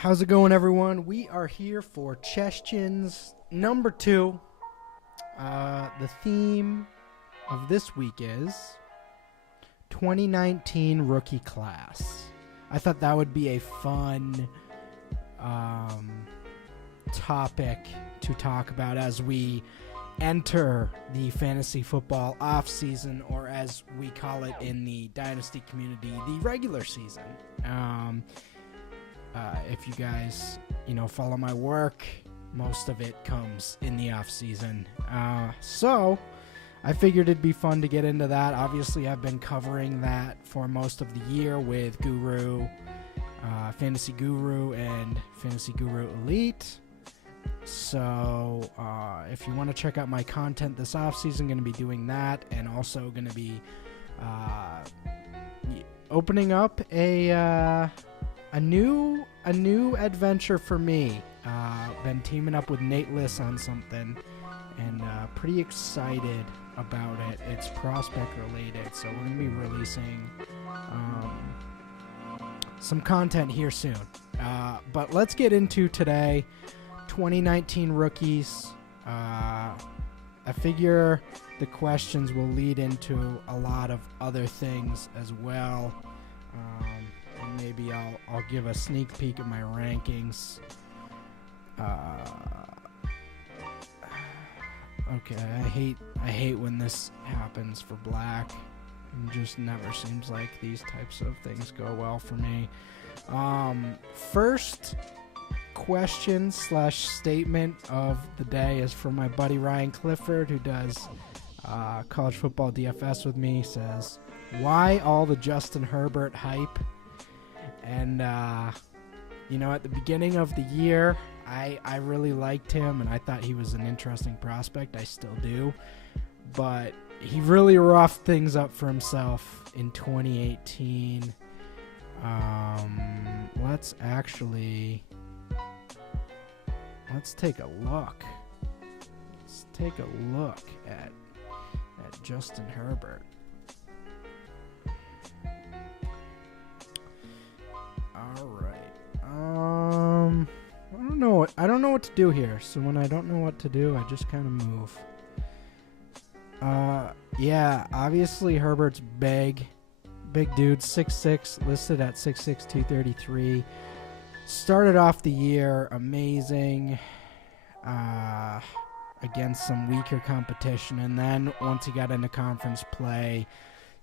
How's it going, everyone? We are here for Chesstions number 2. The theme of this week is 2019 rookie class. I thought that would be a fun topic to talk about as we enter the fantasy football off season, or as we call it in the dynasty community, the regular season. If you guys, follow my work, most of it comes in the off season. So I figured it'd be fun to get into that. Obviously, I've been covering that for most of the year with Guru, Fantasy Guru, and Fantasy Guru Elite. So if you want to check out my content this offseason, I'm going to be doing that, and also going to be opening up a new adventure for me. Been teaming up with Nate Liss on something, and pretty excited about it. It's prospect related, so we're going to be releasing some content here soon. But let's get into today. 2019 rookies. I figure the questions will lead into a lot of other things as well. And maybe I'll give a sneak peek at my rankings. Okay, I hate when this happens for black. It just never seems like these types of things go well for me. First question / statement of the day is from my buddy Ryan Clifford, who does college football DFS with me. Says, why all the Justin Herbert hype? And at the beginning of the year, I really liked him, and I thought he was an interesting prospect. I still do, but he really roughed things up for himself in 2018. Let's take a look. Let's take a look at Justin Herbert. All right. I don't know what to do here. So when I don't know what to do, I just kind of move. Yeah, obviously Herbert's big dude, 6'6", listed at 6'6", 233. Started off the year amazing against some weaker competition, and then once he got into conference play,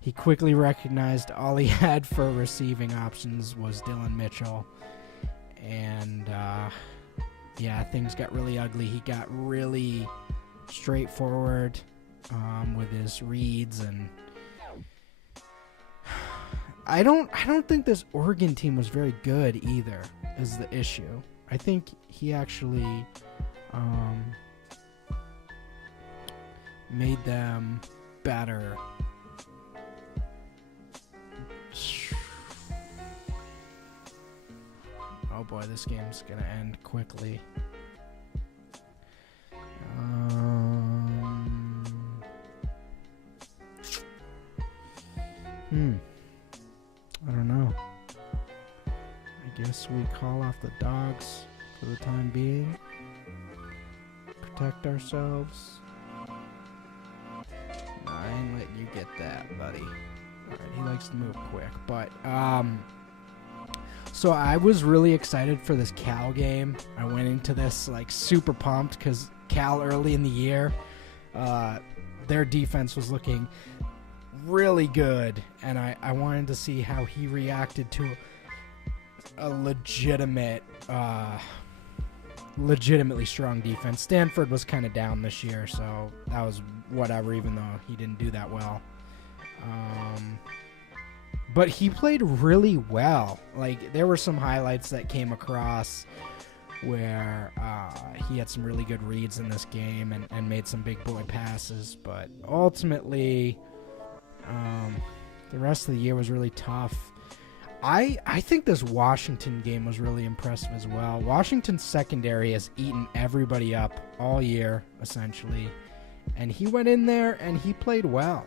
he quickly recognized all he had for receiving options was Dylan Mitchell. And things got really ugly. He got really straightforward with his reads, and I don't think this Oregon team was very good either, is the issue. I think he actually made them better. Oh boy, this game's gonna end quickly. I don't know. I guess we call off the dogs for the time being. Protect ourselves. Nah, I ain't letting you get that, buddy. Alright, he likes to move quick. But, so I was really excited for this Cal game. I went into this, super pumped because Cal early in the year, their defense was looking really good, and I wanted to see how he reacted to a legitimately strong defense. Stanford was kind of down this year, so that was whatever, even though he didn't do that well. But he played really well. There were some highlights that came across where he had some really good reads in this game and made some big boy passes, but ultimately the rest of the year was really tough. I think this Washington game was really impressive as well. Washington's secondary has eaten everybody up all year, essentially, and he went in there and he played well.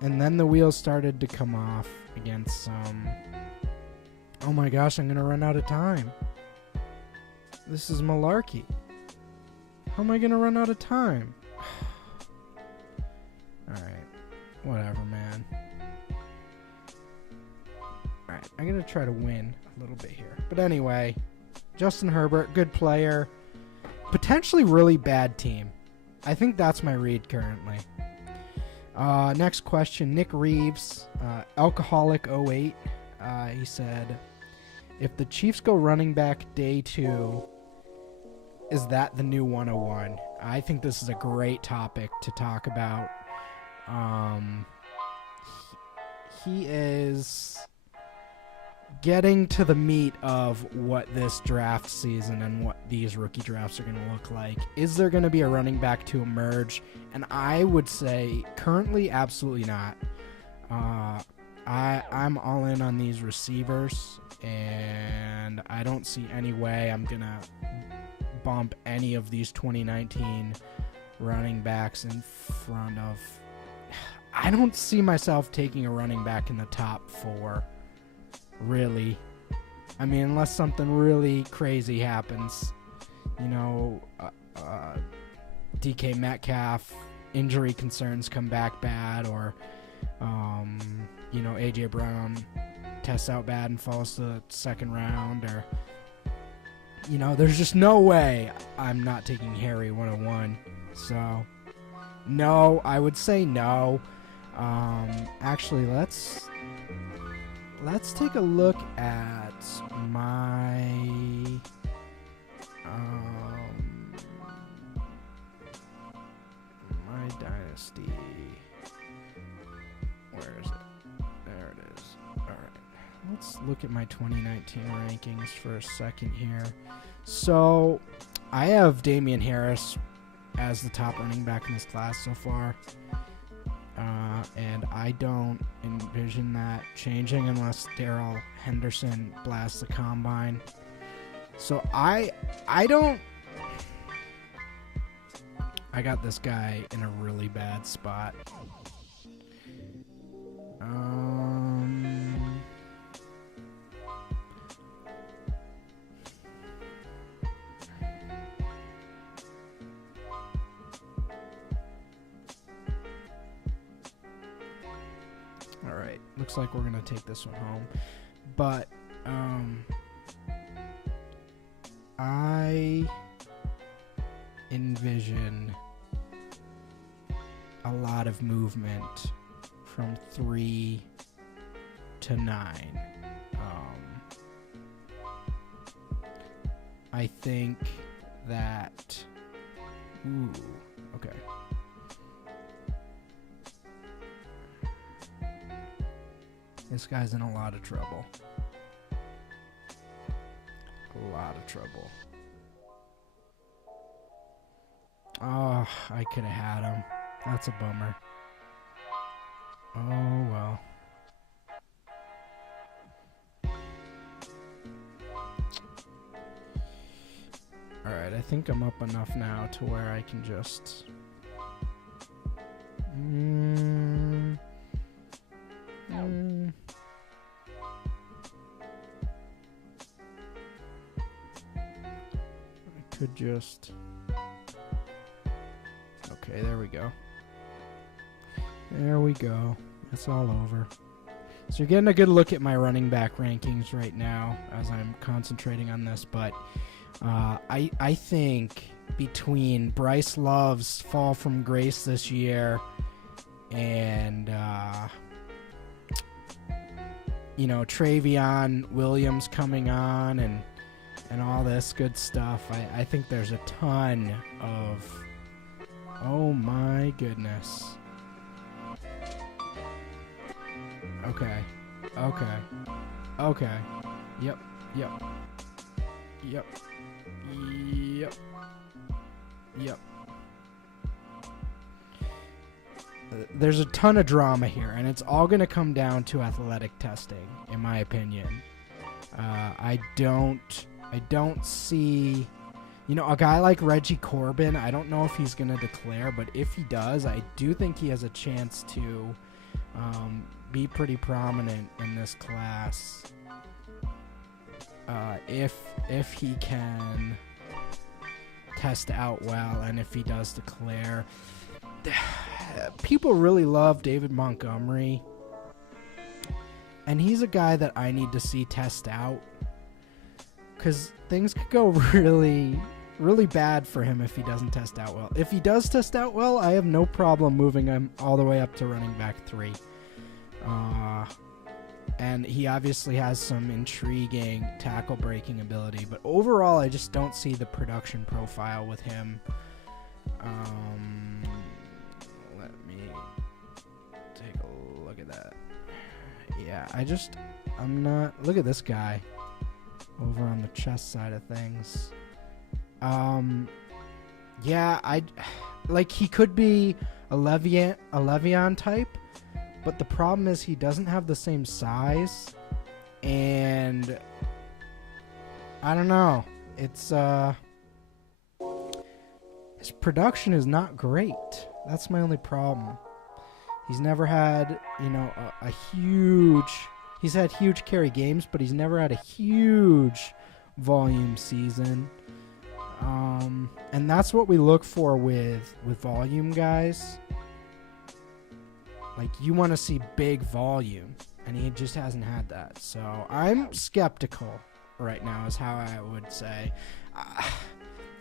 And then the wheels started to come off against some Oh my gosh, I'm going to run out of time. This is malarkey. How am I going to run out of time? Alright. Whatever, man. Alright, I'm going to try to win a little bit here. But anyway, Justin Herbert, good player. Potentially really bad team. I think that's my read currently. Next question, Nick Reeves, Alcoholic08. He said, if the Chiefs go running back day 2, is that the new 101? I think this is a great topic to talk about. He is getting to the meat of what this draft season and what these rookie drafts are going to look like. Is there going to be a running back to emerge? And I would say currently absolutely not. I'm all in on these receivers, and I don't see any way I'm going to bump any of these 2019 running backs in front of... I don't see myself taking a running back in the top 4. Really. I mean, unless something really crazy happens. You know, DK Metcalf, injury concerns come back bad, or, you know, A.J. Brown tests out bad and falls to the second round, or, you know, there's just no way I'm not taking Harry 101. So, no, I would say no. Actually, let's take a look at my my dynasty. Where is it? There it is. All right. Let's look at my 2019 rankings for a second here. So, I have Damian Harris as the top running back in this class so far. And I don't envision that changing unless Darrell Henderson blasts the combine. So I got this guy in a really bad spot. Alright, looks like we're going to take this one home. But, I envision a lot of movement from 3 to 9. I think that... Ooh, okay. This guy's in a lot of trouble. A lot of trouble. Oh, I could have had him. That's a bummer. Oh, well. Alright, I think I'm up enough now to where I can just... I could just... Okay, there we go. There we go. It's all over. So you're getting a good look at my running back rankings right now as I'm concentrating on this, but I think between Bryce Love's fall from grace this year and you know, Travion Williams coming on and all this good stuff, I think there's a ton of... Oh my goodness. Okay. Okay. Okay. Yep. Yep. Yep. Yep. Yep. There's a ton of drama here, and it's all going to come down to athletic testing, in my opinion. I don't see... You know, a guy like Reggie Corbin, I don't know if he's going to declare, but if he does, I do think he has a chance to be pretty prominent in this class. if he can test out well, and if he does declare. People really love David Montgomery, and he's a guy that I need to see test out, because things could go really, really bad for him if he doesn't test out well. If he does test out well, I have no problem moving him all the way up to running back 3. And he obviously has some intriguing tackle breaking ability, but overall I just don't see the production profile with him. Let me take a look at that. Yeah, I'm not. Look at this guy over on the chess side of things. Yeah, he could be a Le'Veon type, but the problem is he doesn't have the same size, and I don't know. It's his production is not great. That's my only problem. He's never had, a huge. He's had huge carry games, but he's never had a huge volume season. And that's what we look for with volume guys. Like, you want to see big volume, and he just hasn't had that. So I'm skeptical right now is how I would say.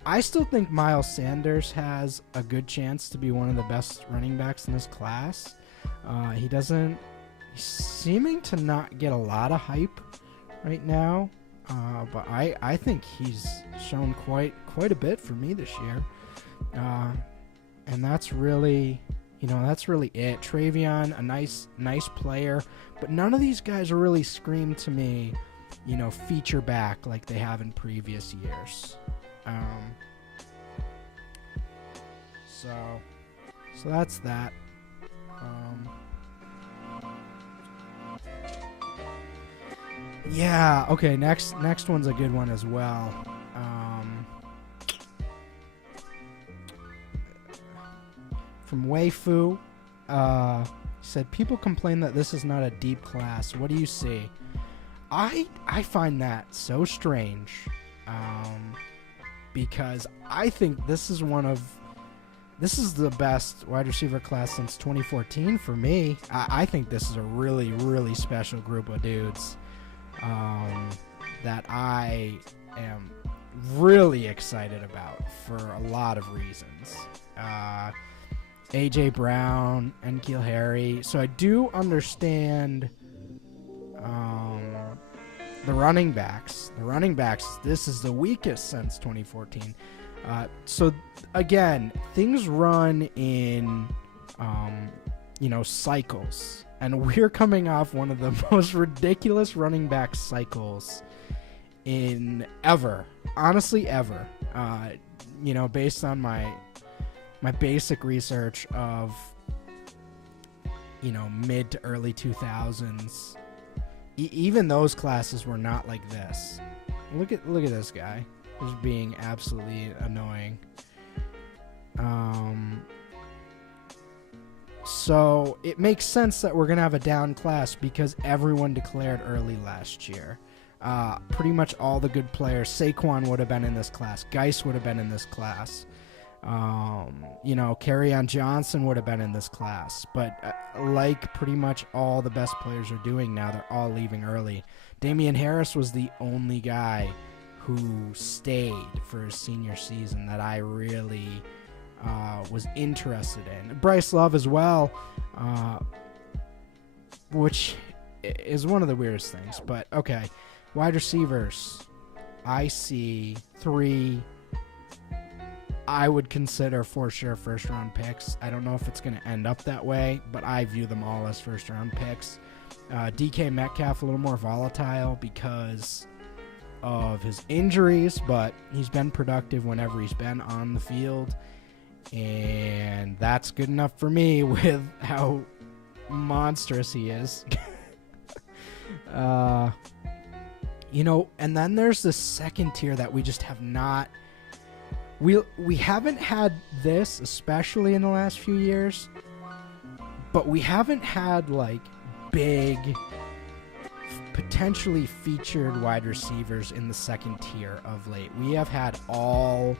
I still think Miles Sanders has a good chance to be one of the best running backs in this class. He's seeming to not get a lot of hype right now. But I think he's shown quite a bit for me this year. And that's really it. Travion, a nice player, but none of these guys are really screamed to me, feature back like they have in previous years. So that's that. Yeah, okay, next one's a good one as well. From Weifu, said, people complain that this is not a deep class. What do you see? I find that so strange, because I think this is the best wide receiver class since 2014 for me. I think this is a really, really special group of dudes that I am really excited about for a lot of reasons. A.J. Brown and N'Keal Harry. So I do understand the running backs. This is the weakest since 2014. So again, things run in cycles, and we're coming off one of the most ridiculous running back cycles in ever, honestly ever. Based on my basic research of mid to early 2000s, even those classes were not like this. Look at this guy just being absolutely annoying. So it makes sense that we're gonna have a down class because everyone declared early last year. Pretty much all the good players. Saquon would have been in this class. Geis would have been in this class. Kerryon Johnson would have been in this class. But like pretty much all the best players are doing now, they're all leaving early. Damian Harris was the only guy who stayed for his senior season that I really was interested in. Bryce Love as well, which is one of the weirdest things. But okay, wide receivers, I see 3 I would consider for sure first-round picks. I don't know if it's going to end up that way, but I view them all as first-round picks. DK Metcalf, a little more volatile because of his injuries, but he's been productive whenever he's been on the field, and that's good enough for me with how monstrous he is. And then there's the second tier that we just have not. We haven't had this, especially in the last few years, but we haven't had like big potentially featured wide receivers in the second tier of late. We have had a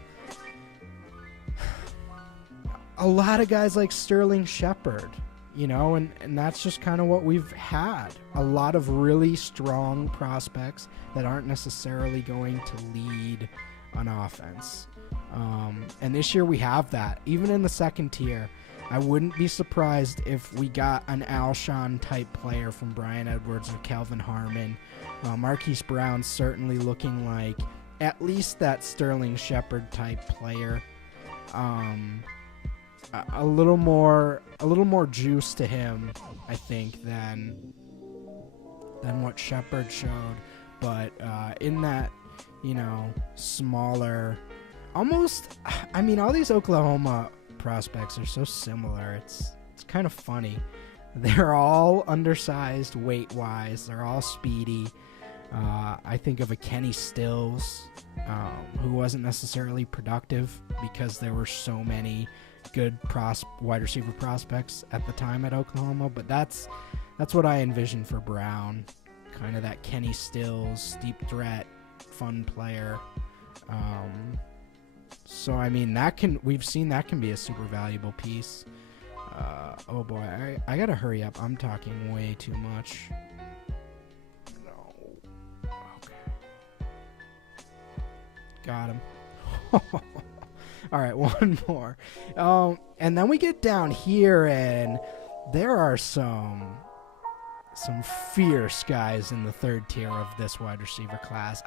lot of guys like Sterling Shepard, you know, and that's just kind of what we've had. A lot of really strong prospects that aren't necessarily going to lead an offense. And this year we have that. Even in the second tier, I wouldn't be surprised if we got an Alshon type player from Brian Edwards or Calvin Harmon. Marquise Brown's certainly looking like at least that Sterling Shepard type player. A little more juice to him, I think, than what Shepard showed. But in that, you know, smaller, almost, I mean, all these Oklahoma prospects are so similar. It's kind of funny. They're all undersized weight-wise. They're all speedy. I think of a Kenny Stills, who wasn't necessarily productive because there were so many good wide receiver prospects at the time at Oklahoma, but that's what I envision for Brown, kind of that Kenny Stills, deep threat, fun player. So I mean we've seen that can be a super valuable piece. Oh boy, I gotta hurry up. I'm talking way too much. No. Okay. Got him. All right, one more. And then we get down here, and there are some fierce guys in the third tier of this wide receiver class.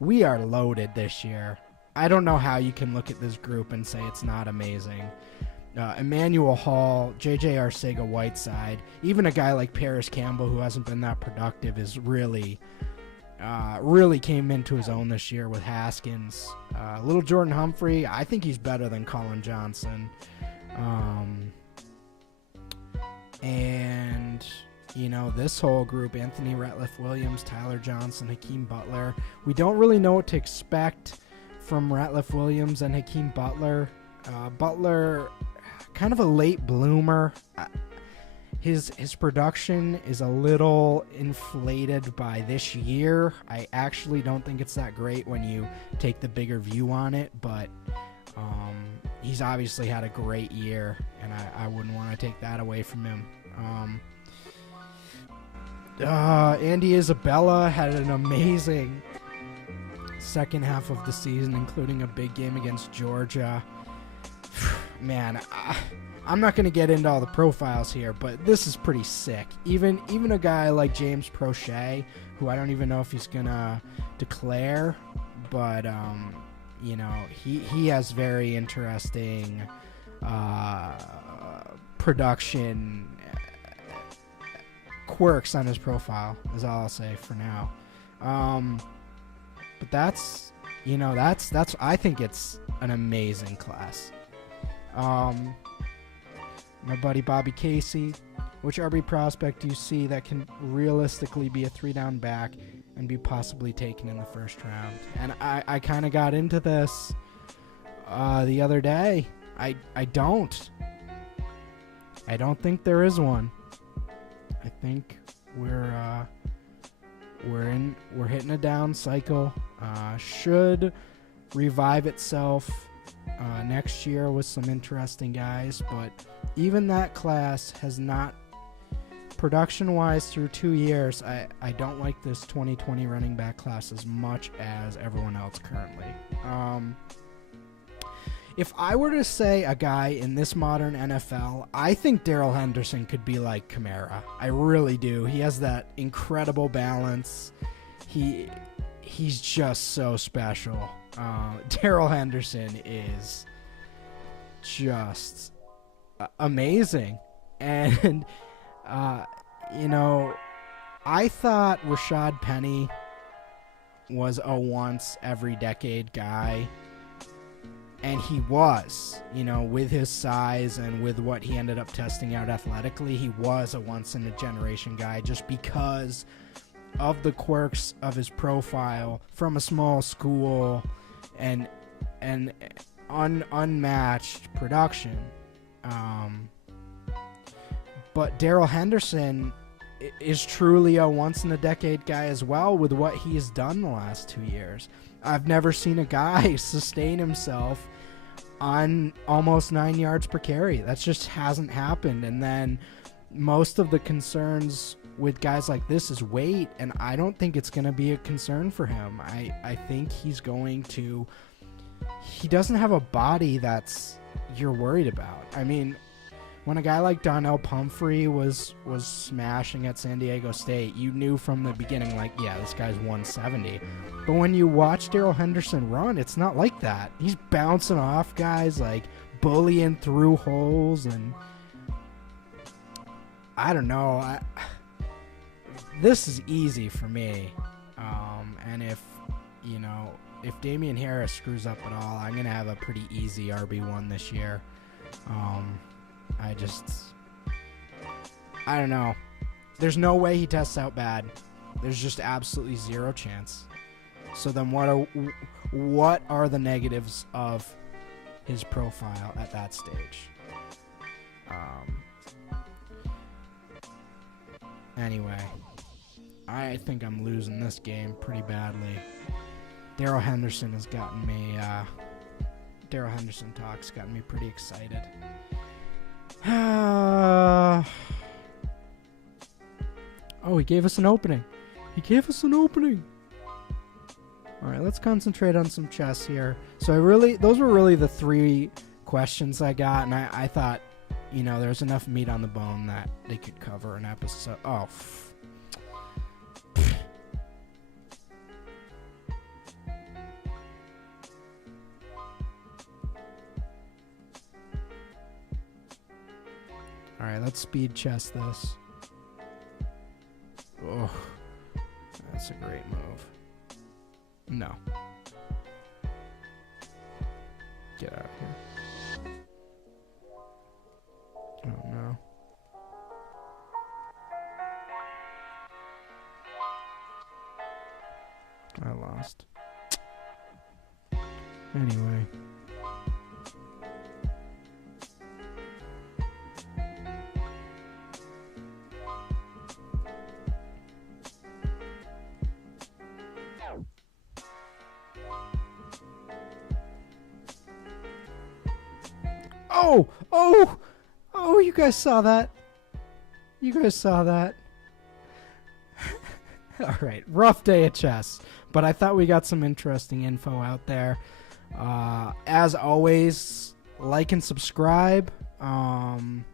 We are loaded this year. I don't know how you can look at this group and say it's not amazing. Emmanuel Hall, J.J. Arcega-Whiteside, even a guy like Paris Campbell, who hasn't been that productive, is really came into his own this year with Haskins. Little Jordan Humphrey, I think he's better than Colin Johnson. And, you know, this whole group, Anthony Ratliff-Williams, Tyler Johnson, Hakeem Butler, we don't really know what to expect from Ratliff-Williams and Hakeem Butler. Butler, kind of a late bloomer. His production is a little inflated by this year. I actually don't think it's that great when you take the bigger view on it, but he's obviously had a great year, and I wouldn't want to take that away from him. Andy Isabella had an amazing second half of the season, including a big game against Georgia. Man, I'm not going to get into all the profiles here, but this is pretty sick. Even a guy like James Prochet, who I don't even know if he's going to declare, but you know, he has very interesting production quirks on his profile, is all I'll say for now. But that's I think it's an amazing class. My buddy Bobby Casey, which RB prospect do you see that can realistically be a 3-down back and be possibly taken in the first round? And I kind of got into this the other day. I don't think there is one. I think we're hitting a down cycle. Should revive itself next year with some interesting guys, but even that class has not, production-wise, through 2 years, I don't like this 2020 running back class as much as everyone else currently. If I were to say a guy in this modern NFL, I think Darrell Henderson could be like Kamara. I really do. He has that incredible balance. He's just so special. Darrell Henderson is just amazing. And, you know, I thought Rashad Penny was a once every decade guy. And he was, you know, with his size and with what he ended up testing out athletically, he was a once-in-a-generation guy just because of the quirks of his profile from a small school and unmatched production. But Darrell Henderson, is truly a once-in-a-decade guy as well with what he's done the last 2 years. I've never seen a guy sustain himself on almost 9 yards per carry. That just hasn't happened. And then most of the concerns with guys like this is weight, and I don't think it's going to be a concern for him. I think he's going to... He doesn't have a body that's you're worried about. I mean, when a guy like Donnell Pumphrey was smashing at San Diego State, you knew from the beginning, like, yeah, this guy's 170. But when you watch Darrell Henderson run, it's not like that. He's bouncing off guys, like, bullying through holes, and I don't know. This is easy for me. And if Damian Harris screws up at all, I'm going to have a pretty easy RB1 this year. I don't know. There's no way he tests out bad. There's just absolutely zero chance. So then what are the negatives of his profile at that stage? Anyway, I think I'm losing this game pretty badly. Darrell Henderson has gotten me... Darrell Henderson talk's gotten me pretty excited. Oh, he gave us an opening. All right, let's concentrate on some chess here. So those were really the 3 questions I got, and I thought, there's enough meat on the bone that they could cover an episode. Oh, all right, let's speed chess this. Oh, that's a great move. No. Get out of here. Oh, no. I lost. Anyway. Oh, you guys saw that. All right, rough day at chess, but I thought we got some interesting info out there. As always, like and subscribe, and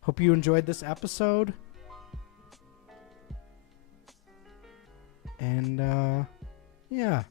hope you enjoyed this episode. And, yeah.